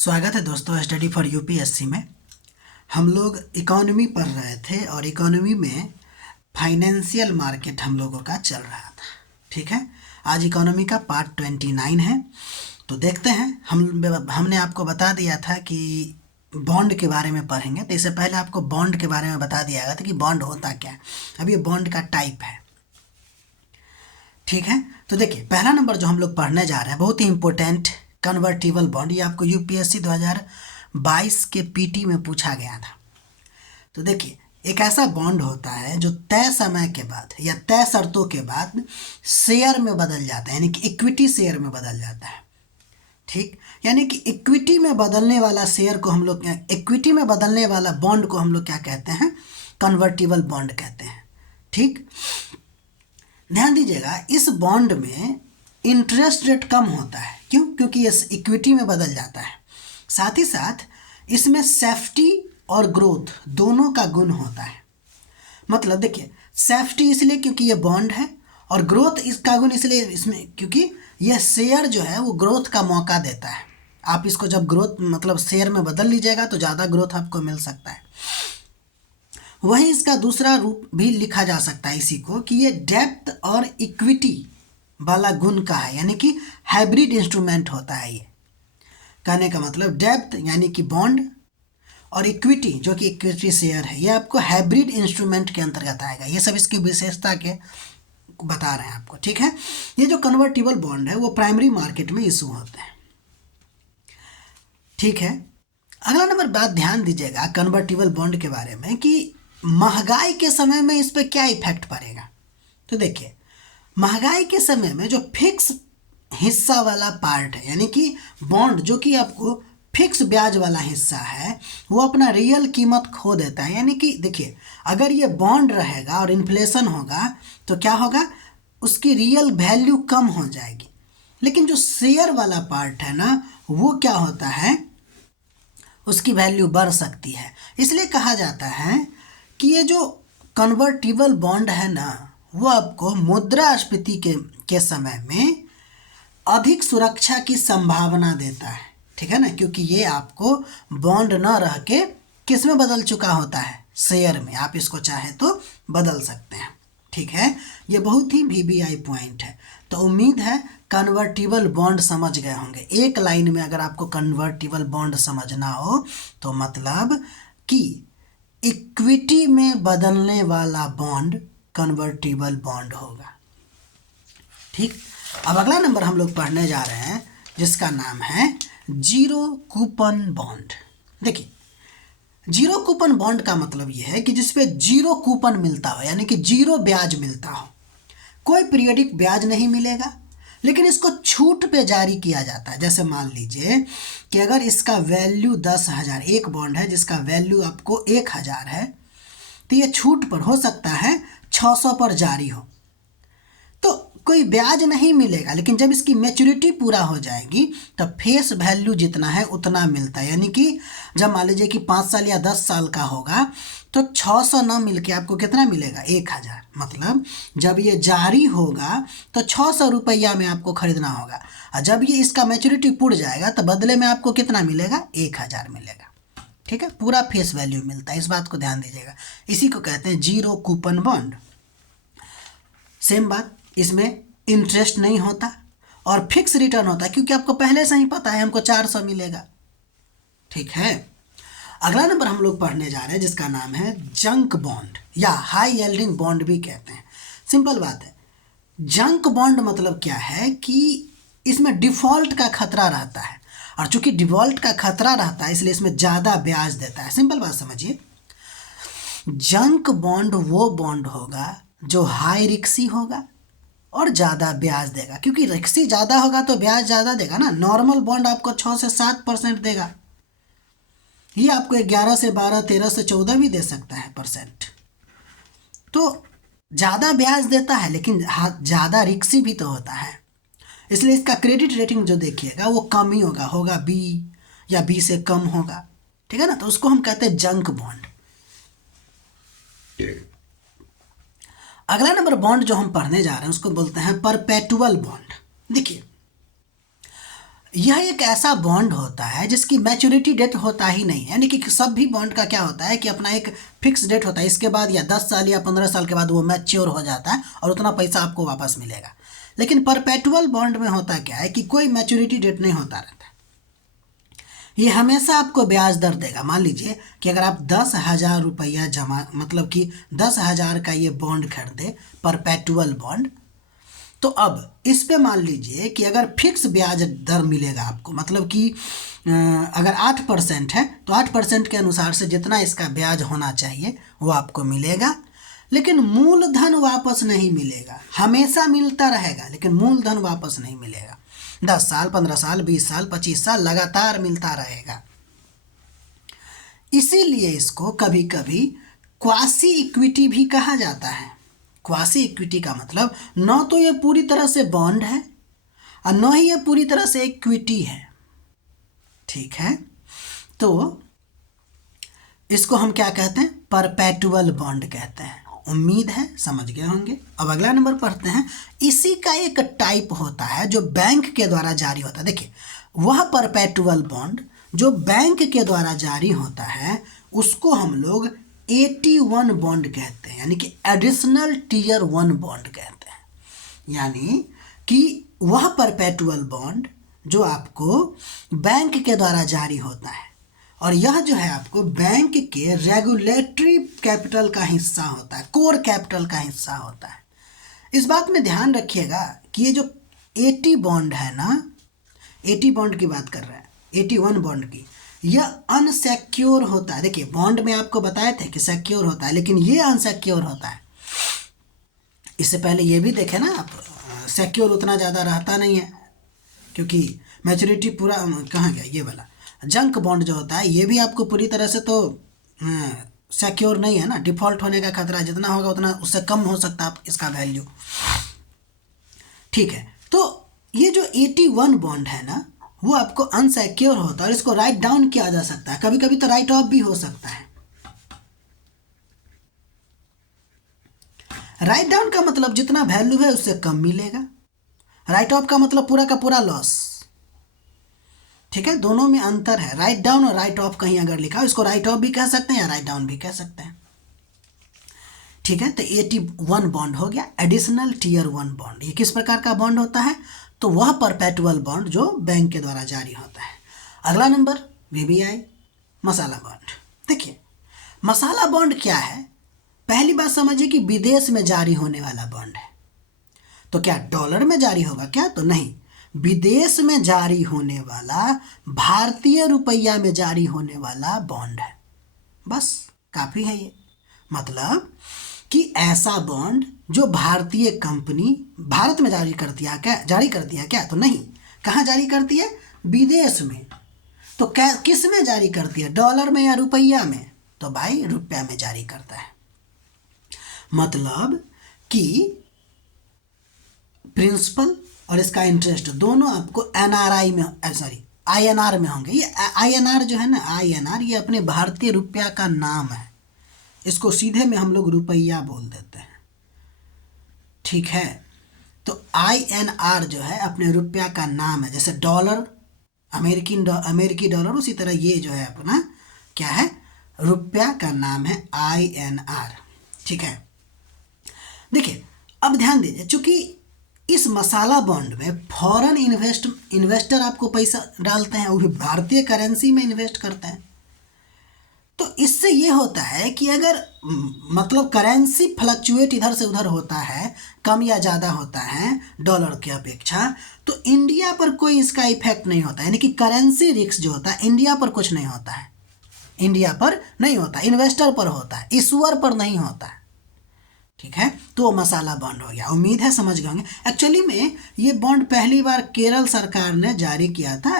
स्वागत है दोस्तों स्टडी फॉर यूपीएससी में। हम लोग इकोनॉमी पढ़ रहे थे और इकोनॉमी में फाइनेंशियल मार्केट हम लोगों का चल रहा था। ठीक है, आज इकोनॉमी का पार्ट 29 है। तो देखते हैं, हमने आपको बता दिया था कि बॉन्ड के बारे में पढ़ेंगे। तो इससे पहले आपको बॉन्ड के बारे में बता दिया गया था कि बॉन्ड होता क्या है। अब ये बॉन्ड का टाइप है। ठीक है, तो देखिए पहला नंबर जो हम लोग पढ़ने जा रहे हैं बहुत ही इंपॉर्टेंट, कन्वर्टिबल बॉन्ड। ये आपको यूपीएससी 2022 के पीटी में पूछा गया था। तो देखिए एक ऐसा बॉन्ड होता है जो तय समय के बाद या तय शर्तों के बाद शेयर में बदल जाता है, यानी कि इक्विटी शेयर में बदल जाता है। ठीक, यानी कि इक्विटी में बदलने वाला शेयर को हम लोग, इक्विटी में बदलने वाला बॉन्ड को हम लोग क्या कहते हैं? कन्वर्टिबल बॉन्ड कहते हैं। ठीक, ध्यान दीजिएगा, इस बॉन्ड में इंटरेस्ट रेट कम होता है। क्यों? क्योंकि ये इक्विटी में बदल जाता है। साथ ही साथ इसमें सेफ्टी और ग्रोथ दोनों का गुण होता है। मतलब देखिए, सेफ्टी इसलिए क्योंकि ये बॉन्ड है, और ग्रोथ इसका गुण इसलिए इसमें क्योंकि यह शेयर जो है वो ग्रोथ का मौका देता है। आप इसको जब ग्रोथ मतलब शेयर में बदल लीजिएगा तो ज़्यादा ग्रोथ आपको मिल सकता है। वहीं इसका दूसरा रूप भी लिखा जा सकता है इसी को, कि ये डेप्थ और इक्विटी वाला गुण का है, यानी कि हाइब्रिड इंस्ट्रूमेंट होता है। ये कहने का मतलब डेप्थ यानी कि बॉन्ड और इक्विटी जो कि इक्विटी शेयर है, ये आपको हाइब्रिड इंस्ट्रूमेंट के अंतर्गत आएगा। ये सब इसकी विशेषता के बता रहे हैं आपको। ठीक है, ये जो कन्वर्टिबल बॉन्ड है वो प्राइमरी मार्केट में इशू होते हैं। ठीक है, अगला नंबर बात ध्यान दीजिएगा कन्वर्टिबल बॉन्ड के बारे में कि महंगाई के समय में इस पर क्या इफेक्ट पड़ेगा। तो देखिए, महंगाई के समय में जो फिक्स हिस्सा वाला पार्ट है, यानी कि बॉन्ड जो कि आपको फिक्स ब्याज वाला हिस्सा है, वो अपना रियल कीमत खो देता है। यानी कि देखिए, अगर ये बॉन्ड रहेगा और इन्फ्लेशन होगा तो क्या होगा? उसकी रियल वैल्यू कम हो जाएगी। लेकिन जो शेयर वाला पार्ट है ना, वो क्या होता है? उसकी वैल्यू बढ़ सकती है। इसलिए कहा जाता है कि ये जो कन्वर्टिबल बॉन्ड है ना, वो आपको मुद्रास्फीति के समय में अधिक सुरक्षा की संभावना देता है। ठीक है ना, क्योंकि ये आपको बॉन्ड न रह के किस में बदल चुका होता है? शेयर में। आप इसको चाहे तो बदल सकते हैं। ठीक है, ये बहुत ही वीवीआई पॉइंट है। तो उम्मीद है कन्वर्टिबल बॉन्ड समझ गए होंगे। एक लाइन में अगर आपको कन्वर्टिबल बॉन्ड समझना हो तो मतलब कि इक्विटी में बदलने वाला बॉन्ड कन्वर्टिबल बॉन्ड होगा। ठीक, अब अगला नंबर हम लोग पढ़ने जा रहे हैं जिसका नाम है जीरो कूपन बॉन्ड। देखिए, जीरो कूपन बॉन्ड का मतलब यह है कि जिसपे जीरो कूपन मिलता हो, यानी कि जीरो ब्याज मिलता हो। कोई पीरियडिक ब्याज नहीं मिलेगा, लेकिन इसको छूट पे जारी किया जाता है। जैसे मान लीजिए कि अगर इसका वैल्यू 10,000, एक बॉन्ड है जिसका वैल्यू आपको 1,000 है, तो ये छूट पर हो सकता है 600 पर जारी हो, तो कोई ब्याज नहीं मिलेगा। लेकिन जब इसकी मैच्योरिटी पूरा हो जाएगी तो फेस वैल्यू जितना है उतना मिलता है। यानी कि जब मान लीजिए कि 5 साल या 10 साल का होगा तो 600 ना मिल के आपको कितना मिलेगा? 1,000। मतलब जब ये जारी होगा तो 600 रुपया में आपको खरीदना होगा, और जब ये इसका मैच्योरिटी पूरा जाएगा तो बदले में आपको कितना मिलेगा? 1,000 मिलेगा। ठीक है, पूरा फेस वैल्यू मिलता है। इस बात को ध्यान दीजिएगा। इसी को कहते हैं जीरो कूपन बॉन्ड। सेम बात, इसमें इंटरेस्ट नहीं होता और फिक्स रिटर्न होता है, क्योंकि आपको पहले से ही पता है हमको 400 मिलेगा। ठीक है, अगला नंबर हम लोग पढ़ने जा रहे हैं जिसका नाम है जंक बॉन्ड या हाई यील्डिंग बॉन्ड भी कहते हैं। सिंपल बात है, जंक बॉन्ड मतलब क्या है कि इसमें डिफॉल्ट का खतरा रहता है, और चूंकि डिफॉल्ट का खतरा रहता है इसलिए इसमें ज़्यादा ब्याज देता है। सिंपल बात समझिए, जंक बॉन्ड वो बॉन्ड होगा जो हाई रिक्सी होगा और ज़्यादा ब्याज देगा, क्योंकि रिक्सी ज़्यादा होगा तो ब्याज ज़्यादा देगा ना। नॉर्मल बॉन्ड आपको 6 से 7% देगा, ये आपको 11 से 12, 13 से 14 भी दे सकता है परसेंट। तो ज़्यादा ब्याज देता है, लेकिन ज़्यादा रिक्सी भी तो होता है। इसलिए इसका क्रेडिट रेटिंग जो देखिएगा वो कम ही होगा बी या बी से कम होगा। ठीक है ना, तो उसको हम कहते हैं जंक बॉन्ड। अगला नंबर बॉन्ड जो हम पढ़ने जा रहे हैं उसको बोलते हैं परपेचुअल बॉन्ड। देखिए, यह एक ऐसा बॉन्ड होता है जिसकी मैच्योरिटी डेट होता ही नहीं, यानी कि सब भी बॉन्ड का क्या होता है कि अपना एक फिक्स डेट होता है, इसके बाद या 10 साल या 15 साल के बाद वो मैच्योर हो जाता है और उतना पैसा आपको वापस मिलेगा। लेकिन परपेचुअल बॉन्ड में होता क्या है कि कोई मैच्योरिटी डेट नहीं होता रहता, ये हमेशा आपको ब्याज दर देगा। मान लीजिए कि अगर आप 10,000 रुपया जमा, मतलब कि 10,000 का ये बॉन्ड खरीदे परपेचुअल बॉन्ड, तो अब इस पे मान लीजिए कि अगर फिक्स ब्याज दर मिलेगा आपको, मतलब कि अगर 8% है तो 8% के अनुसार से जितना इसका ब्याज होना चाहिए वो आपको मिलेगा, लेकिन मूलधन वापस नहीं मिलेगा। हमेशा मिलता रहेगा लेकिन मूलधन वापस नहीं मिलेगा। 10 साल, 15 साल, 20 साल, 25 साल लगातार मिलता रहेगा। इसीलिए इसको कभी कभी क्वासी इक्विटी भी कहा जाता है। क्वासी इक्विटी का मतलब न तो ये पूरी तरह से बॉन्ड है और न ही ये पूरी तरह से इक्विटी है, ठीक है। तो इसको हम क्या कहते हैं? परपेचुअल बॉन्ड कहते हैं। उम्मीद है समझ गए होंगे। अब अगला नंबर पढ़ते हैं। इसी का एक टाइप होता है जो बैंक के द्वारा जारी होता है। देखिए, वह परपेचुअल बॉन्ड जो बैंक के द्वारा जारी होता है उसको हम लोग AT1 बॉन्ड कहते हैं, यानी कि एडिशनल टीयर 1 बॉन्ड कहते हैं। यानी कि वह परपेचुअल बॉन्ड जो आपको बैंक के द्वारा जारी होता है और यह जो है आपको बैंक के रेगुलेटरी कैपिटल का हिस्सा होता है, कोर कैपिटल का हिस्सा होता है। इस बात में ध्यान रखिएगा कि ये जो AT बॉन्ड है ना, AT बॉन्ड की बात कर रहे हैं, AT1 बॉन्ड की, यह अनसेक्योर होता है। देखिए, बॉन्ड में आपको बताए थे कि सेक्योर होता है, लेकिन ये अनसेक्योर होता है। इससे पहले ये भी देखे ना आप, सेक्योर उतना ज़्यादा रहता नहीं है क्योंकि मैच्योरिटी पूरा कहाँ गया, ये वाला जंक बॉन्ड जो होता है ये भी आपको पूरी तरह से तो सिक्योर नहीं है ना, डिफ़ॉल्ट होने का खतरा जितना होगा उतना उससे कम हो सकता है इसका वैल्यू, ठीक है। तो ये जो AT1 बॉन्ड है ना वो आपको अनसिक्योर होता है और इसको राइट डाउन किया जा सकता है, कभी कभी तो राइट ऑफ भी हो सकता है। राइट डाउन का मतलब जितना वैल्यू है उससे कम मिलेगा, राइट ऑफ का मतलब पूरा का पूरा लॉस, ठीक है। दोनों में अंतर है। राइट डाउन और राइट ऑफ कहीं अगर लिखा हो इसको राइट ऑफ भी कह सकते हैं या राइट डाउन भी कह सकते हैं, ठीक है। तो AT1 बॉन्ड हो गया एडिशनल टीयर 1 बॉन्ड। ये किस प्रकार का बॉन्ड होता है? तो वह परपेचुअल बॉन्ड जो बैंक के द्वारा जारी होता है। अगला नंबर VBI मसाला बॉन्ड। देखिए, मसाला बॉन्ड क्या है? पहली बात समझिए कि विदेश में जारी होने वाला बॉन्ड है। तो क्या डॉलर में जारी होगा क्या? तो नहीं, विदेश में जारी होने वाला भारतीय रुपया में जारी होने वाला बॉन्ड है, बस काफ़ी है ये। मतलब कि ऐसा बॉन्ड जो भारतीय कंपनी भारत में जारी करती है क्या? तो नहीं, कहाँ जारी करती है? विदेश में। तो क्या किस में जारी करती है? डॉलर में या रुपया में? तो भाई रुपया में जारी करता है। मतलब कि प्रिंसिपल और इसका इंटरेस्ट दोनों आपको NRI में INR में होंगे। ये INR जो है ना, INR ये अपने भारतीय रुपया का नाम है, इसको सीधे में हम लोग रुपया बोल देते हैं, ठीक है। तो INR जो है अपने रुपया का नाम है, जैसे डॉलर अमेरिकी डॉलर, उसी तरह ये जो है अपना क्या है, रुपया का नाम है INR, ठीक है। देखिए, अब ध्यान दीजिए, चूंकि इस मसाला बॉन्ड में फॉरेन इन्वेस्टर आपको पैसा डालते हैं, वो भी भारतीय करेंसी में इन्वेस्ट करते हैं। तो इससे ये होता है कि अगर मतलब करेंसी फ्लक्चुएट इधर से उधर होता है, कम या ज़्यादा होता है डॉलर की अपेक्षा, तो इंडिया पर कोई इसका इफेक्ट नहीं होता, यानी कि करेंसी रिस्क जो होता है इंडिया पर कुछ नहीं होता है, इंडिया पर नहीं होता, इन्वेस्टर पर होता है, इशूअर पर नहीं होता है, ठीक है। तो वो मसाला बॉन्ड हो गया। उम्मीद है समझ गए होंगे। एक्चुअली में ये बॉन्ड पहली बार केरल सरकार ने जारी किया था,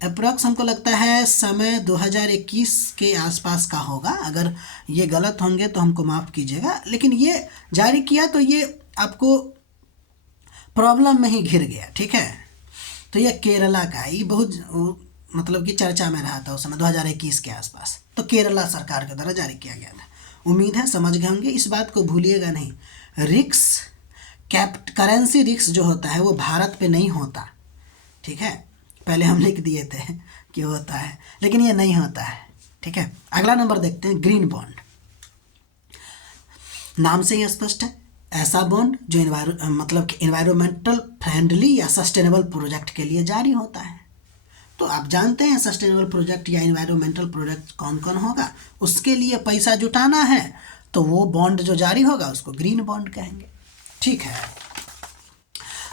अप्रॉक्स हमको लगता है समय 2021 के आसपास का होगा। अगर ये गलत होंगे तो हमको माफ़ कीजिएगा, लेकिन ये जारी किया तो ये आपको प्रॉब्लम में ही घिर गया, ठीक है। तो ये केरला का, ये बहुत मतलब कि चर्चा में रहा था उस समय 2021 के आसपास, तो केरला सरकार के द्वारा जारी किया गया था। उम्मीद है समझ गए होंगे, इस बात को भूलिएगा नहीं। करेंसी रिस्क जो होता है वो भारत पे नहीं होता, ठीक है, पहले हम लिख दिए थे कि होता है, लेकिन ये नहीं होता है। ठीक है, अगला नंबर देखते हैं, ग्रीन बॉन्ड। नाम से ही स्पष्ट है, ऐसा बॉन्ड जो मतलब कि इन्वायरमेंटल फ्रेंडली या सस्टेनेबल प्रोजेक्ट के लिए जारी होता है। तो आप जानते हैं सस्टेनेबल प्रोजेक्ट या इन्वायरमेंटल प्रोजेक्ट कौन कौन होगा, उसके लिए पैसा जुटाना है तो वो बॉन्ड जो जारी होगा उसको ग्रीन बॉन्ड कहेंगे। ठीक है,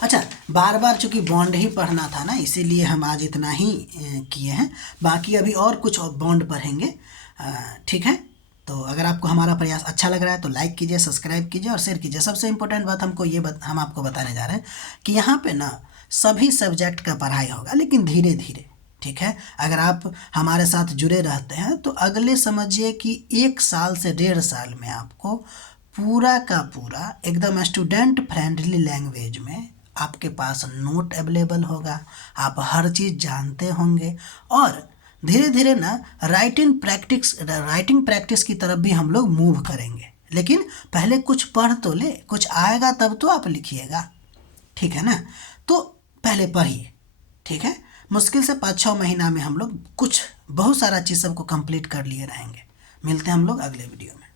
अच्छा, बार बार चूंकि बॉन्ड ही पढ़ना था ना, इसीलिए हम आज इतना ही किए हैं, बाकी अभी और कुछ बॉन्ड पढ़ेंगे। ठीक है, तो अगर आपको हमारा प्रयास अच्छा लग रहा है तो लाइक कीजिए, सब्सक्राइब कीजिए और शेयर कीजिए। सबसे इम्पोर्टेंट बात हम आपको बताने जा रहे हैं कि यहाँ पे ना सभी सब्जेक्ट का पढ़ाई होगा, लेकिन धीरे धीरे। ठीक है, अगर आप हमारे साथ जुड़े रहते हैं तो अगले समझिए कि 1 साल से 1.5 साल में आपको पूरा का पूरा एकदम स्टूडेंट फ्रेंडली लैंग्वेज में आपके पास नोट अवेलेबल होगा, आप हर चीज़ जानते होंगे, और धीरे धीरे ना राइटिंग प्रैक्टिस की तरफ भी हम लोग मूव करेंगे। लेकिन पहले कुछ पढ़ तो ले, कुछ आएगा तब तो आप लिखिएगा। ठीक है ना, तो पहले पढ़िए। ठीक है, मुश्किल से 5-6 महीना में हम लोग कुछ बहुत सारा चीज़ सबको कंप्लीट कर लिए रहेंगे। मिलते हैं हम लोग अगले वीडियो में।